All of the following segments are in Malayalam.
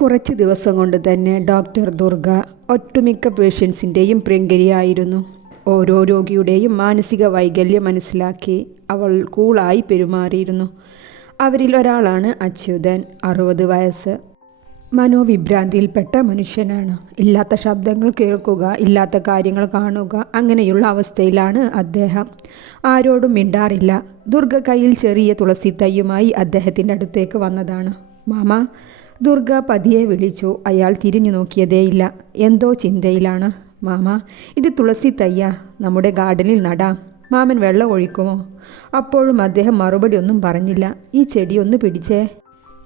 കുറച്ച് ദിവസം കൊണ്ട് തന്നെ ഡോക്ടർ ദുർഗ ഒട്ടുമിക്ക പേഷ്യൻസിൻ്റെയും പ്രിയങ്കരിയായിരുന്നു. ഓരോ രോഗിയുടെയും മാനസിക വൈകല്യം മനസ്സിലാക്കി അവൾ കൂളായി പെരുമാറിയിരുന്നു. അവരിൽ ഒരാളാണ് അച്യുതൻ. 60 വയസ്സ്. മനോവിഭ്രാന്തിയിൽപ്പെട്ട മനുഷ്യനാണ്. ഇല്ലാത്ത ശബ്ദങ്ങൾ കേൾക്കുക, ഇല്ലാത്ത കാര്യങ്ങൾ കാണുക, അങ്ങനെയുള്ള അവസ്ഥയിലാണ് അദ്ദേഹം. ആരോടും മിണ്ടാറില്ല. ദുർഗ കയ്യിൽ ചെറിയ തുളസി തൈയുമായി അദ്ദേഹത്തിൻ്റെ അടുത്തേക്ക് വന്നതാണ്. മാമ, ദുർഗ പതിയെ വിളിച്ചു. അയാൾ തിരിഞ്ഞു നോക്കിയതേയില്ല. എന്തോ ചിന്തയിലാണ്. മാമ, ഇത് തുളസി തയ്യ, നമ്മുടെ ഗാർഡനിൽ നടാം. മാമൻ വെള്ളം ഒഴിക്കുമോ? അപ്പോഴും അദ്ദേഹം മറുപടി ഒന്നും പറഞ്ഞില്ല. ഈ ചെടി ഒന്ന് പിടിച്ചേ,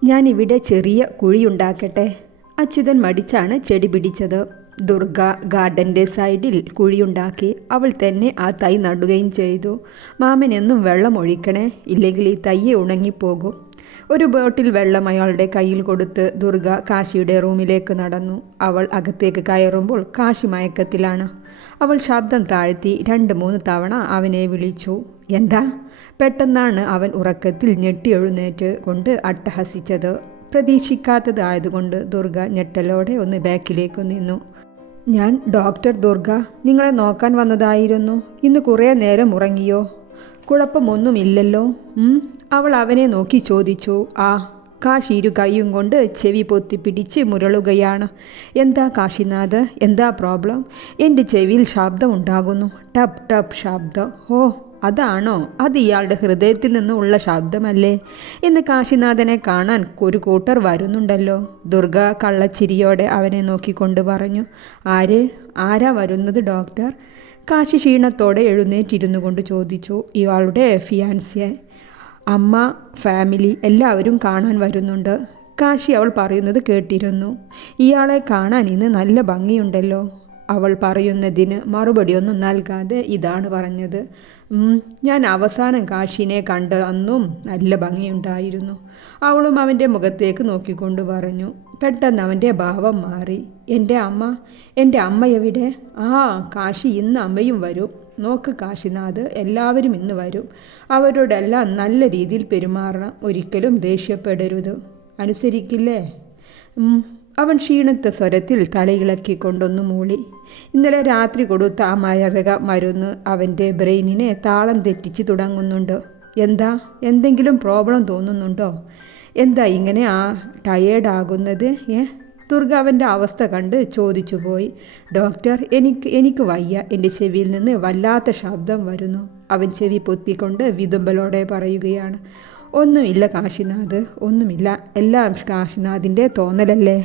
ഞാനിവിടെ ചെറിയ കുഴിയുണ്ടാക്കട്ടെ. അച്യുതൻ മടിച്ചാണ് ചെടി പിടിച്ചത്. ദുർഗ ഗാർഡൻ്റെ സൈഡിൽ കുഴിയുണ്ടാക്കി. അവൾ തന്നെ ആ തൈ നടുകയും ചെയ്തു. മാമൻ എന്നും വെള്ളം ഒഴിക്കണേ, ഇല്ലെങ്കിൽ ഈ തയ്യെ ഉണങ്ങിപ്പോകും. ഒരു ബോട്ടിൽ വെള്ളം അയാളുടെ കയ്യിൽ കൊടുത്ത് ദുർഗ കാശിയുടെ റൂമിലേക്ക് നടന്നു. അവൾ അകത്തേക്ക് കയറുമ്പോൾ കാശി മയക്കത്തിലാണ്. അവൾ ശബ്ദം താഴ്ത്തി 2-3 തവണ അവനെ വിളിച്ചു. എന്താ? പെട്ടെന്നാണ് അവൻ ഉറക്കത്തിൽ ഞെട്ടി എഴുന്നേറ്റ് കൊണ്ട് അട്ടഹസിച്ചത്. പ്രതീക്ഷിക്കാത്തതായതുകൊണ്ട് ദുർഗ ഞെട്ടലോടെ ഒന്ന് ബാക്കിലേക്ക് നിന്നു. ഞാൻ ഡോക്ടർ ദുർഗ, നിങ്ങളെ നോക്കാൻ വന്നതായിരുന്നു. ഇന്ന് കുറേ നേരം ഉറങ്ങിയോ? കുഴപ്പമൊന്നുമില്ലല്ലോ. അവൾ അവനെ നോക്കി ചോദിച്ചു. ആ. കാശി 2 കൈയും കൊണ്ട് ചെവി പൊത്തിപ്പിടിച്ച് മുരളുകയാണ്. എന്താ കാശിനാഥ്, എന്താ പ്രോബ്ലം? എൻ്റെ ചെവിയിൽ ശബ്ദം ഉണ്ടാകുന്നു. ടപ് ടപ് ശബ്ദം. ഓ, അതാണോ? അത് ഇയാളുടെ ഹൃദയത്തിൽ നിന്നുള്ള ശബ്ദമല്ലേ? ഇന്ന് കാശിനാഥനെ കാണാൻ ഒരു കൂട്ടർ വരുന്നുണ്ടല്ലോ. ദുർഗ കള്ളച്ചിരിയോടെ അവനെ നോക്കിക്കൊണ്ട് പറഞ്ഞു. ആരാ വരുന്നത് ഡോക്ടർ? കാശി ക്ഷീണത്തോടെ എഴുന്നേറ്റിരുന്നു കൊണ്ട് ചോദിച്ചു. ഇയാളുടെ ഫിയാൻസിയെ. അമ്മ, ഫാമിലി എല്ലാവരും കാണാൻ വരുന്നുണ്ട്. കാശി അവൾ പറയുന്നത് കേട്ടിരുന്നു. ഇയാളെ കാണാൻ ഇന്ന് നല്ല ഭംഗിയുണ്ടല്ലോ. അവൾ പറയുന്നതിന് മറുപടിയൊന്നും നൽകാതെ ഇതാണ് പറഞ്ഞത്. ഞാൻ അവസാനം കാശിനെ കണ്ട അന്നും നല്ല ഭംഗിയുണ്ടായിരുന്നു. അവളും അവൻ്റെ മുഖത്തേക്ക് നോക്കിക്കൊണ്ട് പറഞ്ഞു. പെട്ടെന്ന് അവൻ്റെ ഭാവം മാറി. എൻ്റെ അമ്മ എവിടെ? കാശി ഇന്ന് അമ്മയും വരും. നോക്ക് കാശിനാഥ്, എല്ലാവരും ഇന്ന് വരും. അവരോടെല്ലാം നല്ല രീതിയിൽ പെരുമാറണം. ഒരിക്കലും ദേഷ്യപ്പെടരുത്. അനുസരിക്കില്ലേ? അവൻ ക്ഷീണത്ത സ്വരത്തിൽ തലയിളക്കിക്കൊണ്ടൊന്നു മൂളി. ഇന്നലെ രാത്രി കൊടുത്ത ആ മാരക മരുന്ന് അവൻ്റെ ബ്രെയിനിനെ താളം തെറ്റിച്ച് തുടങ്ങുന്നുണ്ട്. എന്താ? എന്തെങ്കിലും പ്രോബ്ലം തോന്നുന്നുണ്ടോ? എന്താ ഇങ്ങനെ ടയേർഡാകുന്നത്? ദുർഗ അവൻ്റെ അവസ്ഥ കണ്ട് ചോദിച്ചു പോയി. ഡോക്ടർ, എനിക്ക് വയ്യ. എൻ്റെ ചെവിയിൽ നിന്ന് വല്ലാത്ത ശബ്ദം വരുന്നു. അവൻ ചെവി പൊത്തിക്കൊണ്ട് വിതുമ്പലോടെ പറയുകയാണ്. ഒന്നുമില്ല കാശിനാഥ്, ഒന്നുമില്ല. എല്ലാം കാശിനാഥിൻ്റെ തോന്നലല്ലേ.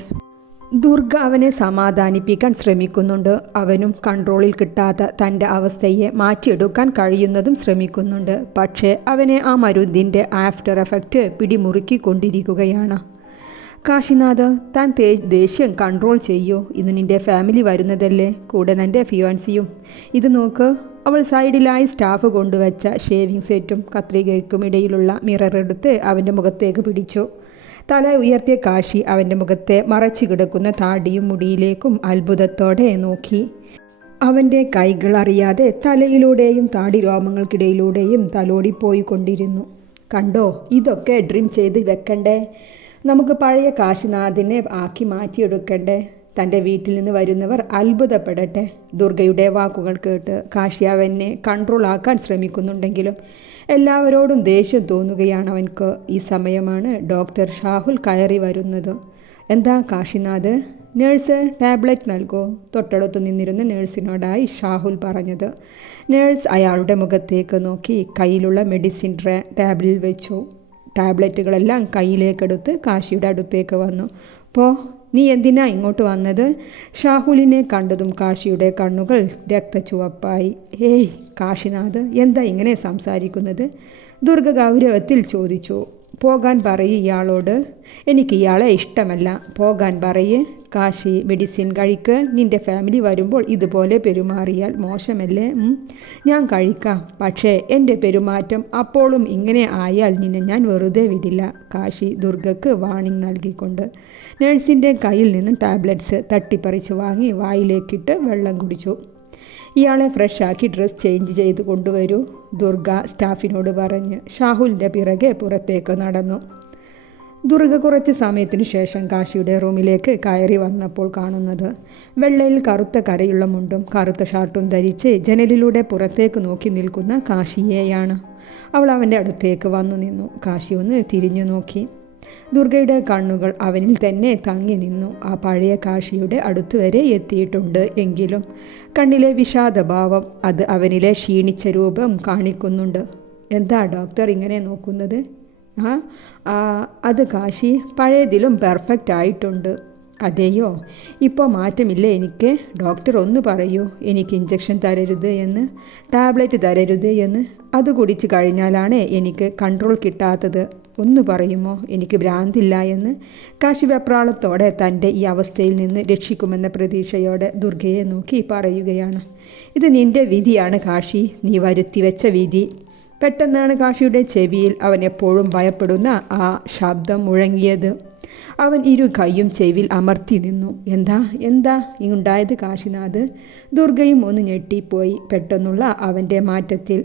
ദുർഗ അവനെ സമാധാനിപ്പിക്കാൻ ശ്രമിക്കുന്നുണ്ട്. അവനും കൺട്രോളിൽ കിട്ടാത്ത തൻ്റെ അവസ്ഥയെ മാറ്റിയെടുക്കാൻ കഴിയുന്നതും ശ്രമിക്കുന്നുണ്ട്. പക്ഷേ അവനെ ആ മരുന്നിൻ്റെ ആഫ്റ്റർ എഫക്റ്റ് പിടിമുറുക്കിക്കൊണ്ടിരിക്കുകയാണ്. കാശിനാഥ്, താൻ ദേഷ്യം കൺട്രോൾ ചെയ്യൂ. ഇന്ന് നിൻ്റെ ഫാമിലി വരുന്നതല്ലേ, കൂടെ നിൻ്റെ ഫിയോൻസിയും. ഇത് നോക്ക്. അവൾ സൈഡിലായി സ്റ്റാഫ് കൊണ്ടുവച്ച ഷേവിംഗ് സെറ്റും കത്രികയ്ക്കും ഇടയിലുള്ള മിറർ എടുത്ത് അവൻ്റെ മുഖത്തേക്ക് പിടിച്ചു. തല ഉയർത്തിയ കാശി അവൻ്റെ മുഖത്തെ മറച്ചു കിടക്കുന്ന താടിയും മുടിയിലേക്കും അത്ഭുതത്തോടെ നോക്കി. അവൻ്റെ കൈകൾ അറിയാതെ തലയിലൂടെയും താടി രോമങ്ങൾക്കിടയിലൂടെയും തലോടിപ്പോയിക്കൊണ്ടിരുന്നു. കണ്ടോ, ഇതൊക്കെ ഡ്രീം ചെയ്ത് വെക്കണ്ടേ? നമുക്ക് പഴയ കാശിനാഥിനെ ആക്കി മാറ്റിയെടുക്കണ്ടേ? തൻ്റെ വീട്ടിൽ നിന്ന് വരുന്നവർ അത്ഭുതപ്പെടട്ടെ. ദുർഗയുടെ വാക്കുകൾ കേട്ട് കാശി അവനെ കൺട്രോൾ ആക്കാൻ ശ്രമിക്കുന്നുണ്ടെങ്കിലും എല്ലാവരോടും ദേഷ്യം തോന്നുകയാണ് അവൻക്ക്. ഈ സമയമാണ് ഡോക്ടർ ഷാഹുൽ കയറി വരുന്നത്. എന്താ കാശിനാഥ്? Nurse, tablet നൽകോ? തൊട്ടടുത്ത് നിന്നിരുന്ന നേഴ്സിനോടായി ഷാഹുൽ പറഞ്ഞത്. നേഴ്സ് അയാളുടെ മുഖത്തേക്ക് നോക്കി കയ്യിലുള്ള മെഡിസിൻ ടേബിളിൽ വെച്ചു. ടാബ്ലറ്റുകളെല്ലാം കയ്യിലേക്കെടുത്ത് കാശിയുടെ അടുത്തേക്ക് വന്നു. നീ എന്തിനാ ഇങ്ങോട്ട് വന്നത്? ഷാഹുലിനെ കണ്ടതും കാശിയുടെ കണ്ണുകൾ രക്തചുവപ്പായി. ഏയ് കാശിനാഥ്, എന്താ ഇങ്ങനെ സംസാരിക്കുന്നത്? ദുർഗ ഗൗരവത്തിൽ ചോദിച്ചു. പോകാൻ പറയ് ഇയാളോട്. എനിക്ക് ഇയാളെ ഇഷ്ടമല്ല. പോകാൻ പറയ്. കാശി, മെഡിസിൻ കഴിക്ക്. നിൻ്റെ ഫാമിലി വരുമ്പോൾ ഇതുപോലെ പെരുമാറിയാൽ മോശമല്ലേ? ഞാൻ കഴിക്കാം, പക്ഷേ എൻ്റെ പെരുമാറ്റം അപ്പോഴും ഇങ്ങനെ ആയാൽ നിന്നെ ഞാൻ വെറുതെ വിടില്ല. കാശി ദുർഗക്ക് വാണിംഗ് നൽകിക്കൊണ്ട് നഴ്സിൻ്റെ കയ്യിൽ നിന്നും ടാബ്ലറ്റ്സ് തട്ടിപ്പറിച്ച് വാങ്ങി വായിലേക്കിട്ട് വെള്ളം കുടിച്ചു. ഇയാളെ ഫ്രഷാക്കി ഡ്രസ്സ് ചേഞ്ച് ചെയ്ത് കൊണ്ടുവരൂ, ദുർഗ സ്റ്റാഫിനോട് പറഞ്ഞ് ഷാഹുലിൻ്റെ പിറകെ പുറത്തേക്ക് നടന്നു. ദുർഗ കുറച്ച് സമയത്തിനു ശേഷം കാശിയുടെ റൂമിലേക്ക് കയറി വന്നപ്പോൾ കാണുന്നത് വെള്ളയിൽ കറുത്ത കരയുള്ള മുണ്ടും കറുത്ത ഷർട്ടും ധരിച്ച് ജനലിലൂടെ പുറത്തേക്ക് നോക്കി നിൽക്കുന്ന കാശിയെയാണ്. അവൾ അവൻ്റെ അടുത്തേക്ക് വന്നു നിന്നു. കാശി ഒന്ന് തിരിഞ്ഞു നോക്കി. ദുർഗയുടെ കണ്ണുകൾ അവനിൽ തന്നെ തങ്ങി നിന്നു. ആ പഴയ കാശിയുടെ അടുത്തുവരെ എത്തിയിട്ടുണ്ട് എങ്കിലും കണ്ണിലെ വിഷാദഭാവം അത് അവനിലെ ക്ഷീണിച്ച രൂപം കാണിക്കുന്നുണ്ട്. എന്താ ഡോക്ടർ ഇങ്ങനെ നോക്കുന്നത്? അത് കാശി പഴയതിലും പെർഫെക്റ്റ് ആയിട്ടുണ്ട്. അതെയോ? ഇപ്പോൾ മാറ്റമില്ലേ എനിക്ക്? ഡോക്ടർ ഒന്ന് പറയൂ, എനിക്ക് ഇഞ്ചക്ഷൻ തരരുത് എന്ന്, ടാബ്ലറ്റ് തരരുത് എന്ന്. അത് കുടിച്ചു കഴിഞ്ഞാലാണ് എനിക്ക് കൺട്രോൾ കിട്ടാത്തത്. ഒന്ന് പറയുമോ, എനിക്ക് ഭ്രാന്തില്ല എന്ന്. കാശി വെപ്രാളത്തോടെ തൻ്റെ ഈ അവസ്ഥയിൽ നിന്ന് രക്ഷിക്കുമെന്ന പ്രതീക്ഷയോടെ ദുർഗയെ നോക്കി പറയുകയാണ്. ഇത് നിൻ്റെ വിധിയാണ് കാശി, നീ വരുത്തിവെച്ച വിധി. പെട്ടെന്നാണ് കാശിയുടെ ചെവിയിൽ അവൻ എപ്പോഴും ഭയപ്പെടുന്ന ആ ശബ്ദം മുഴങ്ങിയത്. അവൻ ഇരു കൈയും ചെവിയിൽ അമർത്തി നിന്നു. എന്താ ഇങ്ങുണ്ടായത് കാശിനാഥ്? ദുർഗയും ഒന്ന് ഞെട്ടിപ്പോയി പെട്ടെന്നുള്ള അവൻ്റെ മാറ്റത്തിൽ.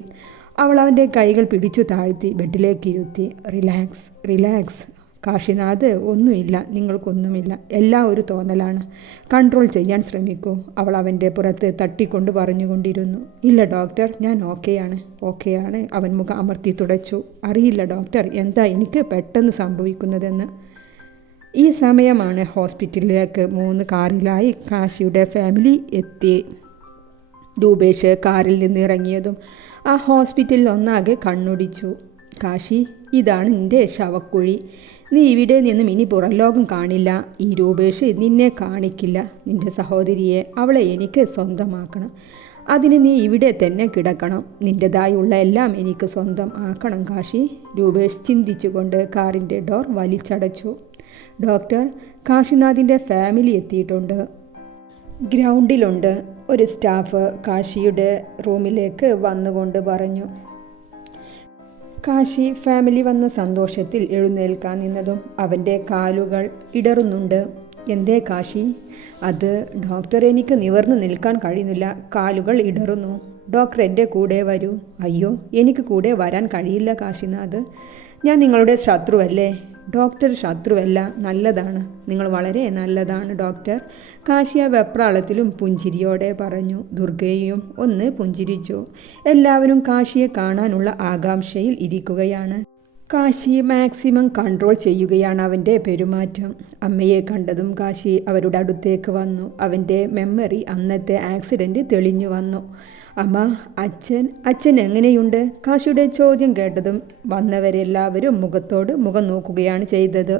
അവൾ അവൻ്റെ കൈകൾ പിടിച്ചു താഴ്ത്തി ബെഡിലേക്ക് ഇരുത്തി. റിലാക്സ് കാശിനാഥ്, ഒന്നുമില്ല, നിങ്ങൾക്കൊന്നുമില്ല, എല്ലാം ഒരു തോന്നലാണ്. കൺട്രോൾ ചെയ്യാൻ ശ്രമിക്കൂ. അവൾ അവൻ്റെ പുറത്ത് തട്ടിക്കൊണ്ട് പറഞ്ഞുകൊണ്ടിരുന്നു. ഇല്ല ഡോക്ടർ, ഞാൻ ഓക്കെയാണ്. അവൻ മുഖം അമർത്തി തുടച്ചു. അറിയില്ല ഡോക്ടർ, എന്താ എനിക്ക് പെട്ടെന്ന് സംഭവിക്കുന്നതെന്ന്. ഈ സമയമാണ് ഹോസ്പിറ്റലിലേക്ക് 3 കാറിലായി കാശിയുടെ ഫാമിലി എത്തി. രൂപേഷ് കാറിൽ നിന്ന് ഇറങ്ങിയതും ആ ഹോസ്പിറ്റലിൽ ഒന്നാകെ കണ്ണൊടിച്ചു. കാശി, ഇതാണ് നിൻ്റെ ശവക്കുഴി. നീ ഇവിടെ നിന്നും ഇനി പുറംലോകം കാണില്ല. ഈ രൂപേഷ് നിന്നെ കാണിക്കില്ല. നിൻ്റെ സഹോദരിയെ, അവളെ എനിക്ക് സ്വന്തമാക്കണം. അതിന് നീ ഇവിടെ തന്നെ കിടക്കണം. നിൻ്റെതായുള്ള എല്ലാം എനിക്ക് സ്വന്തം ആക്കണം കാശി. രൂപേഷ് ചിന്തിച്ചുകൊണ്ട് കാറിൻ്റെ ഡോർ വലിച്ചടച്ചു. ഡോക്ടർ, കാശിനാഥിൻ്റെ ഫാമിലി എത്തിയിട്ടുണ്ട്. ഗ്രൗണ്ടിലുണ്ട്. ഒരു സ്റ്റാഫ് കാശിയുടെ റൂമിലേക്ക് വന്നുകൊണ്ട് പറഞ്ഞു. കാശി ഫാമിലി വന്ന സന്തോഷത്തിൽ എഴുന്നേൽക്കാൻ നിന്നതും അവൻ്റെ കാലുകൾ ഇടറുന്നുണ്ട്. എന്തേ കാശി? അത് ഡോക്ടർ, എനിക്ക് നിവർന്നു നിൽക്കാൻ കഴിയുന്നില്ല, കാലുകൾ ഇടറുന്നു. ഡോക്ടർ എൻ്റെ കൂടെ വരൂ. അയ്യോ, എനിക്ക് കൂടെ വരാൻ കഴിയില്ല കാശിനാഥ്, ഞാൻ നിങ്ങളുടെ ശത്രുവല്ലേ? ഡോക്ടർ, ശത്രുവല്ല, നല്ലതാണ്. നിങ്ങൾ വളരെ നല്ലതാണ് ഡോക്ടർ. കാശിയ വെപ്രാളത്തിലും പുഞ്ചിരിയോടെ പറഞ്ഞു. ദുർഗയും ഒന്ന് പുഞ്ചിരിച്ചു. എല്ലാവരും കാശിയെ കാണാനുള്ള ആകാംക്ഷയിൽ ഇരിക്കുകയാണ്. കാശി മാക്സിമം കൺട്രോൾ ചെയ്യുകയാണ് അവൻ്റെ പെരുമാറ്റം. അമ്മയെ കണ്ടതും കാശി അവരുടെ അടുത്തേക്ക് വന്നു. അവൻ്റെ മെമ്മറി അന്നത്തെ ആക്സിഡൻറ്റ് തെളിഞ്ഞു വന്നു. അമ്മ, അച്ഛൻ എങ്ങനെയുണ്ട്? കാശിയുടെ ചോദ്യം കേട്ടതും വന്നവരെല്ലാവരും മുഖത്തോട് മുഖം നോക്കുകയാണ് ചെയ്തത്.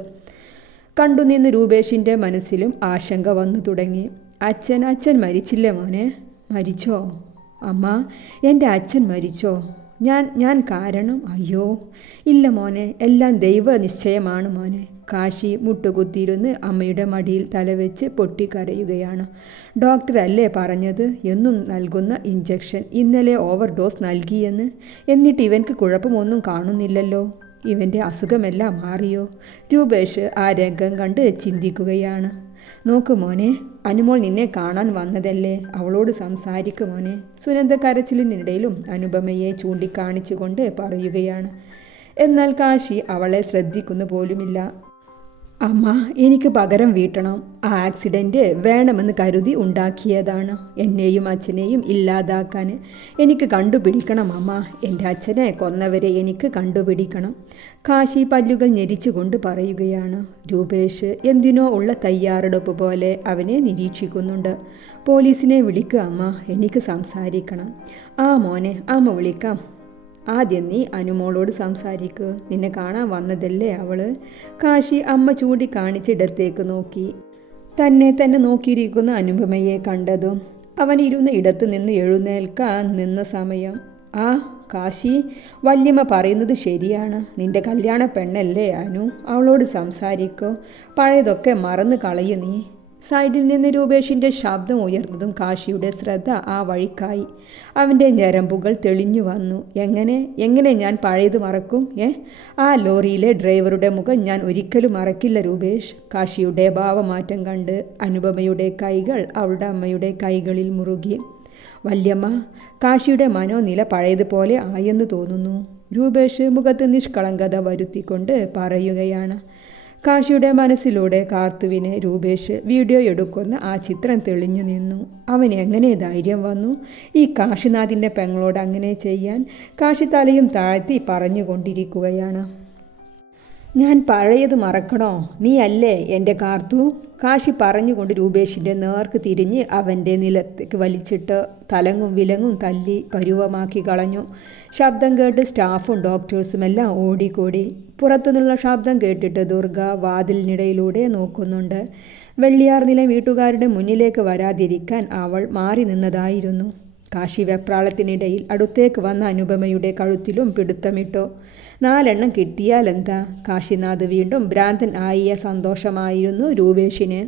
കണ്ടുനിന്ന് രൂപേഷിൻ്റെ മനസ്സിലും ആശങ്ക വന്നു തുടങ്ങി. അച്ഛൻ മരിച്ചില്ലേ മോനെ? മരിച്ചോ? അമ്മ, എൻ്റെ അച്ഛൻ മരിച്ചോ? ഞാൻ കാരണം? അയ്യോ ഇല്ല മോനെ, എല്ലാം ദൈവ നിശ്ചയമാണ് മോനെ. കാശി മുട്ടുകുത്തിയിരുന്ന് അമ്മയുടെ മടിയിൽ തലവെച്ച് പൊട്ടിക്കരയുകയാണ്. ഡോക്ടർ അല്ലേ പറഞ്ഞത്, എന്നും നൽകുന്ന ഇഞ്ചക്ഷൻ ഇന്നലെ ഓവർ ഡോസ് നൽകിയെന്ന്. എന്നിട്ട് ഇവൻക്ക് കുഴപ്പമൊന്നും കാണുന്നില്ലല്ലോ. ഇവൻ്റെ അസുഖമെല്ലാം മാറിയോ? രൂപേഷ് ആ രംഗം കണ്ട് ചിന്തിക്കുകയാണ്. നോക്ക് മോനെ, അനുമോൾ നിന്നെ കാണാൻ വന്നതല്ലേ, അവളോട് സംസാരിക്കും മോനെ. സുനന്ദ കരച്ചിലിനിടയിലും അനുപമയെ ചൂണ്ടിക്കാണിച്ചുകൊണ്ട് പറയുകയാണ്. എന്നാൽ കാശി അവളെ ശ്രദ്ധിക്കുന്നു പോലുമില്ല. അമ്മ, എനിക്ക് പകരം വീട്ടണം. ആ ആക്സിഡൻറ്റ് വേണമെന്ന് കരുതി ഉണ്ടാക്കിയതാണ്. എന്നെയും അച്ഛനെയും ഇല്ലാതാക്കാൻ എനിക്ക് കണ്ടുപിടിക്കണം അമ്മ. എൻ്റെ അച്ഛനെ കൊന്നവരെ എനിക്ക് കണ്ടുപിടിക്കണം. കാശി പല്ലുകൾ ഞെരിച്ചുകൊണ്ട് പറയുകയാണ്. രൂപേഷ് എന്തിനോ ഉള്ള തയ്യാറെടുപ്പ് പോലെ അവനെ നിരീക്ഷിക്കുന്നുണ്ട്. പോലീസിനെ വിളിക്കുക അമ്മ, എനിക്ക് സംസാരിക്കണം. ആ മോനെ, അമ്മ വിളിക്കാം. ആദ്യം നീ അനുമോളോട് സംസാരിക്കുക, നിന്നെ കാണാൻ വന്നതല്ലേ അവള്. കാശി അമ്മ ചൂണ്ടിക്കാണിച്ചിടത്തേക്ക് നോക്കി. തന്നെ നോക്കിയിരിക്കുന്ന അനുപമയെ കണ്ടതും അവൻ ഇരുന്ന ഇടത്ത് നിന്ന് എഴുന്നേൽക്കാൻ നിന്ന സമയം. ആ കാശി, വല്യമ്മ പറയുന്നത് ശരിയാണ്. നിന്റെ കല്യാണ പെണ്ണല്ലേ അനു, അവളോട് സംസാരിക്കോ. പഴയതൊക്കെ മറന്നു കളയു നീ. സൈഡിൽ നിന്ന് രൂപേഷിൻ്റെ ശബ്ദം ഉയർന്നതും കാശിയുടെ ശ്രദ്ധ ആ വഴിക്കായി. അവൻ്റെ ഞരമ്പുകൾ തെളിഞ്ഞു വന്നു. എങ്ങനെ ഞാൻ പഴയത് മറക്കും? ആ ലോറിയിലെ ഡ്രൈവറുടെ മുഖം ഞാൻ ഒരിക്കലും മറക്കില്ല രൂപേഷ്. കാശിയുടെ ഭാവമാറ്റം കണ്ട് അനുപമയുടെ കൈകൾ അവളുടെ അമ്മയുടെ കൈകളിൽ മുറുകി. വല്യമ്മ, കാശിയുടെ മനോനില പഴയതുപോലെ ആയെന്ന് തോന്നുന്നു. രൂപേഷ് മുഖത്ത് നിഷ്കളങ്കത വരുത്തിക്കൊണ്ട് പറയുകയാണ്. കാശിയുടെ മനസ്സിലൂടെ കാർത്തുവിനെ രൂപേഷ് വീഡിയോ എടുക്കുന്ന ആ ചിത്രം തെളിഞ്ഞു നിന്നു. അവന് എങ്ങനെ ധൈര്യം വന്നു ഈ കാശിനാഥിൻ്റെ പെങ്ങളോട് അങ്ങനെ ചെയ്യാൻ? കാശി തലയും താഴ്ത്തി പറഞ്ഞുകൊണ്ടിരിക്കുകയാണ്. ഞാൻ പഴയത് മറക്കണോ? നീ അല്ലേ എൻ്റെ കാർത്തു? കാശി പറഞ്ഞുകൊണ്ട് രൂപേഷിൻ്റെ നേർക്ക് തിരിഞ്ഞ് അവൻ്റെ നിലത്തേക്ക് വലിച്ചിട്ട് തലങ്ങും വിലങ്ങും തല്ലി പരുവമാക്കി കളഞ്ഞു. ശബ്ദം കേട്ട് സ്റ്റാഫും ഡോക്ടേഴ്സുമെല്ലാം ഓടിക്കൂടി. പുറത്തുനിന്നുള്ള ശബ്ദം കേട്ടിട്ട് ദുർഗ വാതിലിനിടയിലൂടെ നോക്കുന്നുണ്ട്. വെള്ളിയാർനില വീട്ടുകാരുടെ മുന്നിലേക്ക് വരാതിരിക്കാൻ അവൾ മാറി നിന്നതായിരുന്നു. കാശി വെപ്രാളത്തിനിടയിൽ അടുത്തേക്ക് വന്ന അനുപമയുടെ കഴുത്തിലും പിടുത്തമിട്ടു. 4 എണ്ണം കിട്ടിയാലെന്താ? കാശിനാഥ് വീണ്ടും ഭ്രാന്തൻ ആയ സന്തോഷമായിരുന്നു രൂപേഷിന്.